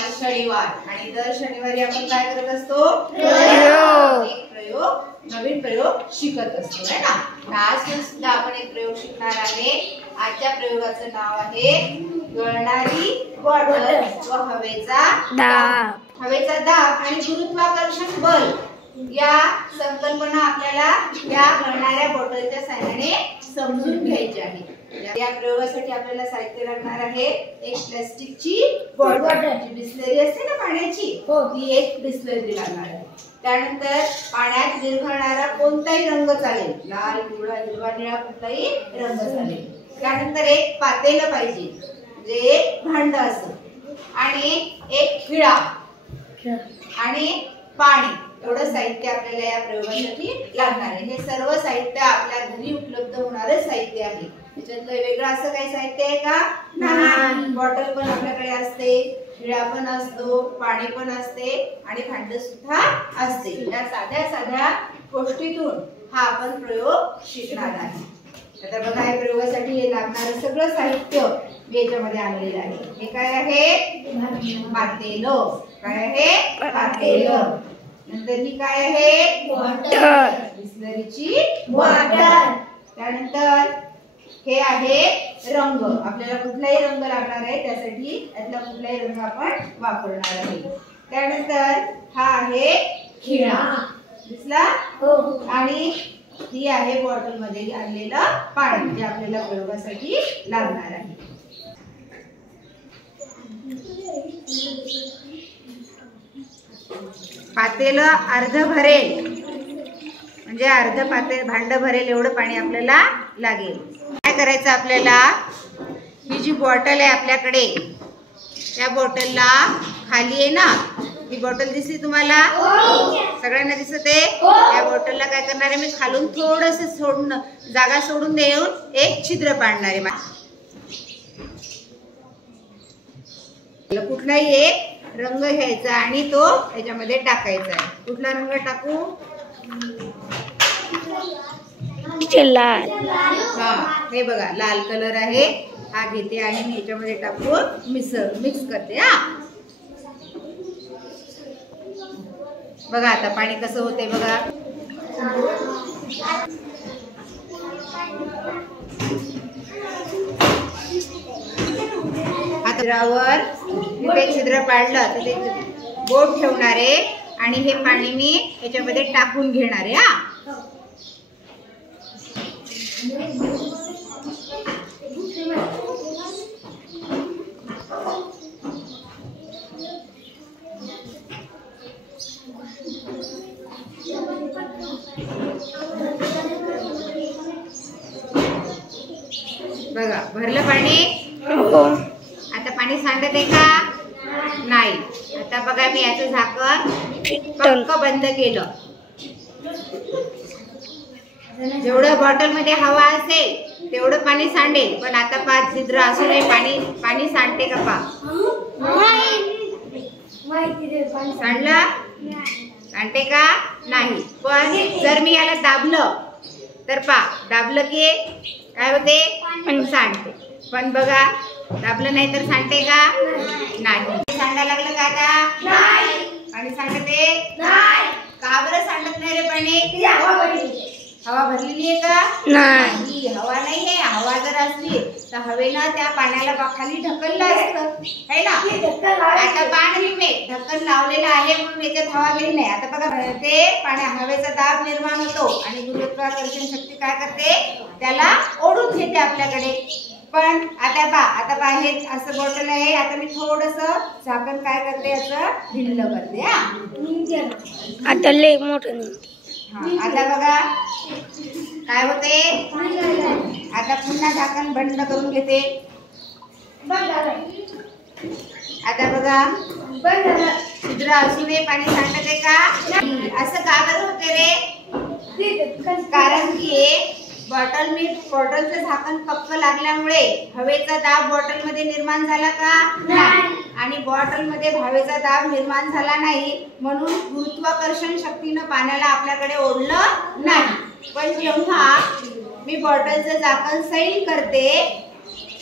आज शनिवार आणि दर शनिवारी आपण काय करत असतो? एक प्रयोग, नवीन प्रयोग शिकत असतो है ना। आज सुद्धा आपण एक प्रयोग शिकणार आहे। आजच्या प्रयोगाचं नाव आहे गळणारी बॉटल व हवेचा दाब। हवेचा दाब आणि गुरुत्वाकर्षण बल या संकल्पना आपल्याला या गळणाऱ्या बॉटलच्या साहाय्याने समजून घ्यायची आहे। या प्रयोगासाठी आपल्याला साहित्य लागणार आहे एक प्लास्टिकची बॉटल, जी बिस्लरी असते ना पाण्याची, ती एक बिस्लरी लागणार आहे। त्यानंतर पाण्यात विरघळणारा कोणताही रंग चालेल, लाल, पिवळा, हिरवा, निळा कुठलाही रंग चालेल। त्यानंतर एक पातेलं पाहिजे, जे एक भांड असेल, आणि एक खिळा आणि पाणी, एवढं साहित्य आपल्याला या प्रयोगासाठी लागणार आहे। हे सर्व साहित्य आपल्या घरी उपलब्ध होणारे साहित्य आहे। त्याच्यातलं वेगळं असं काही साहित्य आहे का? नाही। बॉटल पण आपल्याकडे असते, खिळा पण असतो, पाणी पण असते आणि भांड सुद्धा असते। या साध्या साध्या गोष्टीतून हा आपण प्रयोग शिकणार आहे। आता बघा, या प्रयोगासाठी हे लागणारं सगळं साहित्य याच्यामध्ये आणलेलं आहे। हे काय आहे? पातेलं। काय आहे? पातेलं। नंतर ही काय आहे? बॉटल, बिस्लरीची बॉटल। त्यानंतर हे आहे रंग, आपल्याला कुठलाही रंग लागणार आहे, त्यासाठी यातला कुठलाही रंग आपण वापरणार आहे। त्यानंतर हा आहे खिळा, दिसला? आणि ही आहे बॉटल मध्ये आणलेलं पाणी, जे आपल्याला प्रयोगासाठी लागणार आहे। पातेलं अर्ध भरेल, म्हणजे अर्ध भांड भरेल एवढं पाणी आपल्याला लागेल। काय करायचं आपल्याला? ही जी बॉटल आहे आपल्याकडे, त्या बॉटलला खाली आहे ना, ही बॉटल दिसली तुम्हाला? सगळ्यांना दिसत आहे? या बॉटलला काय करणार आहे मी? खालून थोडंसं जागा सोडून देऊन एक छिद्र पाडणार आहे। कुठलाही एक रंग घ्यायचा आणि तो याच्यामध्ये टाकायचा आहे। कुठला रंग टाकू? लाल। हा, हे बघा लाल कलर आहे, हा घेते आणि मी याच्यामध्ये टाकून मिक्स करते। हा बघा आता पाणी कसं होते बघा। छिद्रावर तिथे छिद्र पाडलं, तिथे बोट ठेवणार आहे आणि हे पाणी मी याच्यामध्ये टाकून घेणार आहे। हा बघा, भरलं पाणी। आता पाणी सांडत आहे का? नाही। आता बघा, मी याचं झाकण पक्क बंद केलं। जेवढं बॉटल मध्ये हवा असेल तेवढं पाणी सांडेल, पण आता पाच छिद्र असूनही पाणी सांडते का? सांडलं? सांडते का? नाही। पण जर मी याला दाबलं तर दाबलं की काय होते? सांडते। पण बघा, दाबलं नाही तर सांडते का? नाही। सांडायला लागलं का आता? नाही। पाणी सांडते? नाही। का बरं सांडत नाही रे पाणी? हवा भरलेली आहे का? नाही, हवा नाही आहे। हवा जर असली तर हवेनं त्या पाण्याला खाली ढकललं असतं, है ना? आता पाणी ढक्कन लावलेलं आहे म्हणून याच्यात हवा गेली नाही। आता बघा, ते हवेचा दाब निर्माण होतो आणि गुरुत्वाकर्षण शक्ती काय करते? त्याला ओढून घेते आपल्याकडे। पण आता हे असं बॉटल आहे, आता मी थोडंसं झाकण काय करते, असं ढिल्लं करते। हा आता लय मोठं। आता बघा काय होते? आता पुन्हा झाकण बंद करून घेते। आता बघा, छिद्र असूनही पाणी सांडते का? असं का बरं होते रे? कारण की बॉटलचं झाकण पक्क लागल्यामुळे हवेचा दाब बॉटल मध्ये निर्माण झाला का? नाही। आणि बॉटल मध्ये हवेचा दाब निर्माण झाला नाही म्हणून गुरुत्वाकर्षण शक्तीनं पाण्याला आपल्याकडे ओढलं नाही। पण जेव्हा मी बॉटलचं झाकण सैल करते,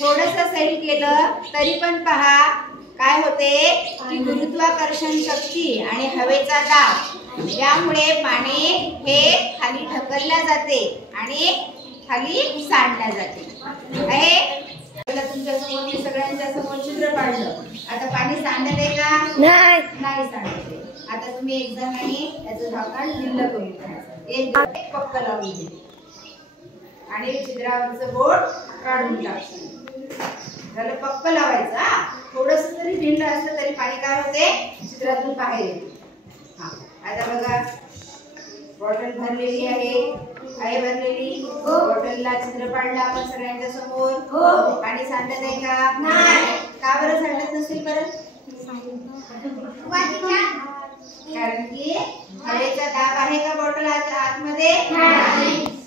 थोडंसं सैल केलं तरी पण पहा काय होते की गुरुत्वाकर्षण शक्ती आणि हवेचा दाब यामुळे पाणी हे खाली ढकलल्या जाते आणि खाली सांडल्या जाते आहे. तुमच्या समोर मी सगळ्यांच्या समोर छिद्र पाडलं. आता पाणी सांडत आहे का? नाही सांडत. आता तुम्ही एक जणांनी याचं झाकण ढिल्ल करून टाकायचं. एक पक्क लावून घ्यायचं आणि छिद्रावरचं बोट काढून टाकायचं. त्याला पक्क लावायचं. थोडस जरी ढिल्ल असलं तरी पाणी काय होते छिद्रातून बाहेर येते. आता बघा बॉटल भरलेली आहे भरलेली. बॉटलला छिद्र पाडलं आपण सगळ्यांच्या समोर. पाणी सांडत आहे का? का बरं सांडत नसेल बरं? कारण की हवेचा दाब आहे का बॉटल आतमध्ये?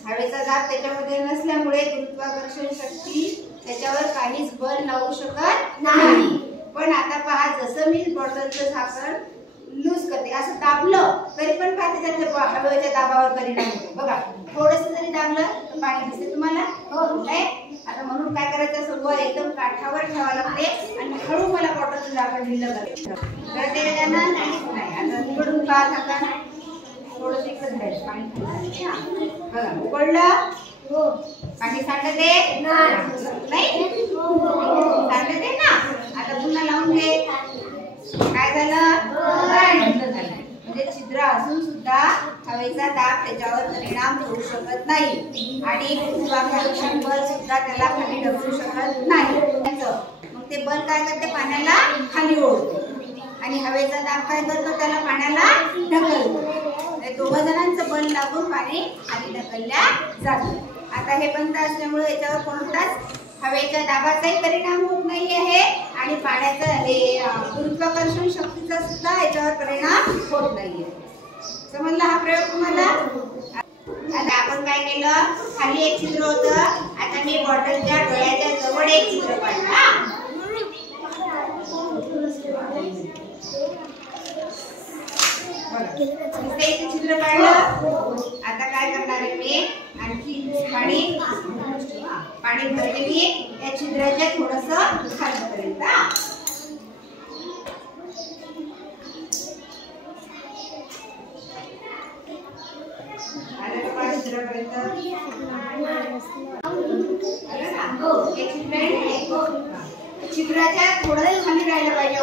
हवेचा दाब त्याच्यामध्ये नसल्यामुळे गुरुत्वाकर्षण शक्ती त्याच्यावर काहीच बल लावू शकत नाही. पण आता पहा, जसं मी बॉटलचं झाकण लूज करते असं दाबलं तरी पण काय त्याच्या हवेच्या दाबावर परिणाम होतो. बघा थोडस जरी दाबलं तर पाणी दिसते तुम्हाला. आता म्हणून काय करायचं, सर्व एकदम काठावर ठेवावं लागते आणि हळू मला बॉटलचं झाकण ढिल्ल करायचं. कळते त्यांना? नाही. आता उघडून पहा झाकण. थोडं तिकडे धरायचं पाणी. बघा उघडलं. पाणी सांडत आहे? नाही सांडत आहे ना. आता पुन्हा लावून घे. काय झालं? बंद झालं. म्हणजे छिद्र असून सुद्धा हवेचा दाब त्याच्यावर परिणाम होऊ शकत नाही आणि गुरुत्वाकर्षण बल सुद्धा त्याला खाली ढकलू शकत नाही. मग ते बल काय करते, पाण्याला खाली ओढते आणि हवेचा दाब काय करतो, त्याला पाण्याला ढकलतो. दोघं जणांचं बल लागून पाणी खाली ढकलल्या जातं. आता हे बंद असल्यामुळे याच्यावर कोणताच हवेच्या दाबाचाही परिणाम होत नाही आहे आणि पाण्याचा हे गुरुत्वाकर्षण शक्तीचा सुद्धा याच्यावर परिणाम होत नाहीये. समजला हा प्रयोग तुम्हाला? आता आपण काय केलं, खाली एक छिद्र होतं. आता मी बॉटलच्या डोळ्याच्या जवळ एक छिद्र पाडलं. छिद्र काढलं. आता काय करणार आहे मी, आणखी पाणी भरले मी या छिद्राच्या थोडस खालीपर्यंत. आलं का पाणी छिद्रापर्यंत? छिद्राच्या थोडं खाली राहायला पाहिजे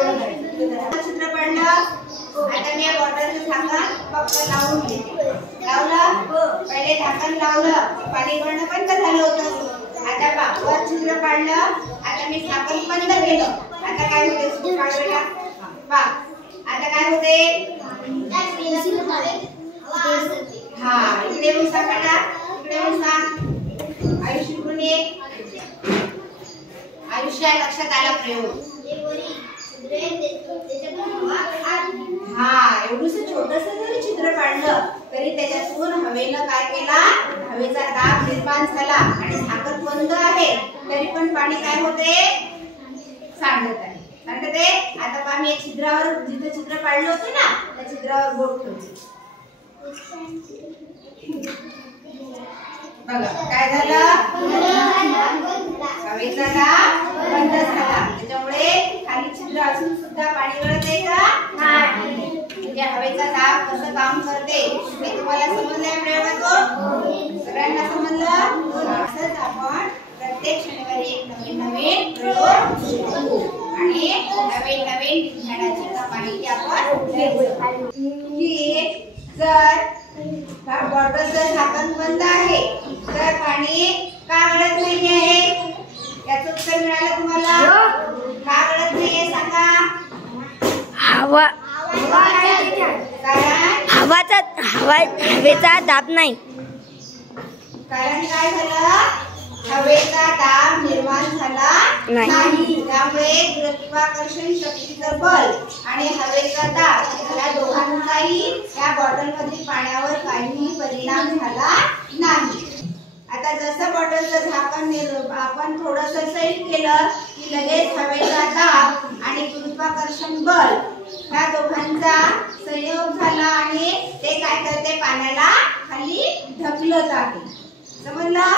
एवढं छिद्र पडलं. आता मी बॉटलचं झाकण फक्त लावून घेते. लावलं. पहिले झाकण लावलं, पाणी गळणं बंद झालं होतं. आता वर छिद्र काढलं. आता मी झाकण बंद केलं. आता काय होते, काढूया. आता काय होते, इकडे उसा काढा, इकडे उसा. आयुष्य इकडून ये. आयुष्या लक्षात आला प्रयोग. एवढंस छोटस जरी छिद्र पाडलं तरी त्याच्यातून हवेनं काय केला, हवेचा दाब निर्माण झाला आणि झाकण बंद आहे तरी पण पाणी काय होते, सांडत आहे. आता पहा मी एक छिद्रावर, जिथे छिद्र पाडलं होतं ना त्या छिद्रावर बोट ठेवते. बघा काय झालं, हवेचा दाब बंद झाला. त्याच्यामुळे खाली छिद्र असून सुद्धा पाणी गळत आहे का? म्हणजे हवेचा दाब कसं काम करते हे तुम्हाला समजलंय प्रयोगातून? सगळ्यांना समजलं? असंच आपण प्रत्येक शनिवारी एक नवीन नवीन प्रयोग शिकू आणि नवीन नवीन विज्ञानाची माहिती आपण घेऊ. की जर बॉटलचं झाकण बंद आहे तर पाणी का गळत नाही आहे, याचं उत्तर मिळालं तुम्हाला? का गळत नाहीये सांगा? हवेचा दाब नाही. कारण काय झालं, हवेचा दाब निर्माण झाला नाही. त्यामुळे गुरुत्वाकर्षण शक्तीचं बल आणि हवेचा दाब या दोघांचाही या बॉटल मधील पाण्यावर काहीही परिणाम झाला नाही. आता जसं बॉटलचं झाकण आपण थोडंसं सैल केलं की लगेच हवेचा दाब आणि गुरुत्वाकर्षण बल या दोघांचा संयोग झाला आणि ते काय करते, पाण्याला खाली ढकलत आहे. समजलं?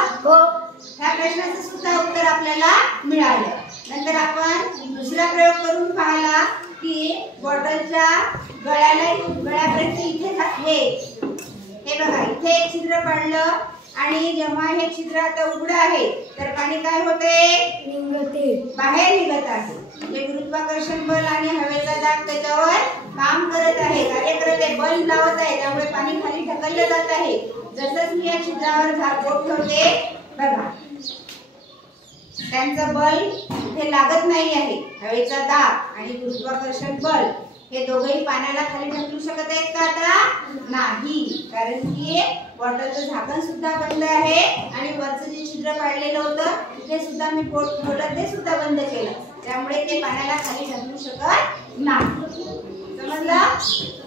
ह्या प्रश्नाचं सुद्धा उत्तर आपल्याला मिळालं. नंतर आपण दुसरा प्रयोग करून पाहिला की बॉटलच्या गळ्यापर्यंत इथे हे बघा, इथे एक छिद्र पडलं आणि जेव्हा हे छिद्र आता उघडं आहे तर पाणी काय होते, बाहेर निघत आहे. म्हणजे गुरुत्वाकर्षण बल आणि हवेचा दाब त्याच्यावर काम करत आहे, कार्य करत आहे, बल लावत आहे, त्यामुळे पाणी खाली ढकललं जात आहे. जसंच मी या छिद्रावर बोट ठेवते बघा, त्यांचं बल इथे लागत नाही आहे. हवेचा दाब आणि गुरुत्वाकर्षण बल हे दोघेही पाण्याला खाली ढकलू शकत आहेत का? आता नाही, कारण की बॉटलचं झाकण सुद्धा बंद आहे आणि वरचं जे छिद्र पाडलेलं होतं तिथे सुद्धा मी बोट ठेवलं, ते सुद्धा बंद केलं, त्यामुळे ते पाण्याला खाली ढकलू शकत नाही. समजलं?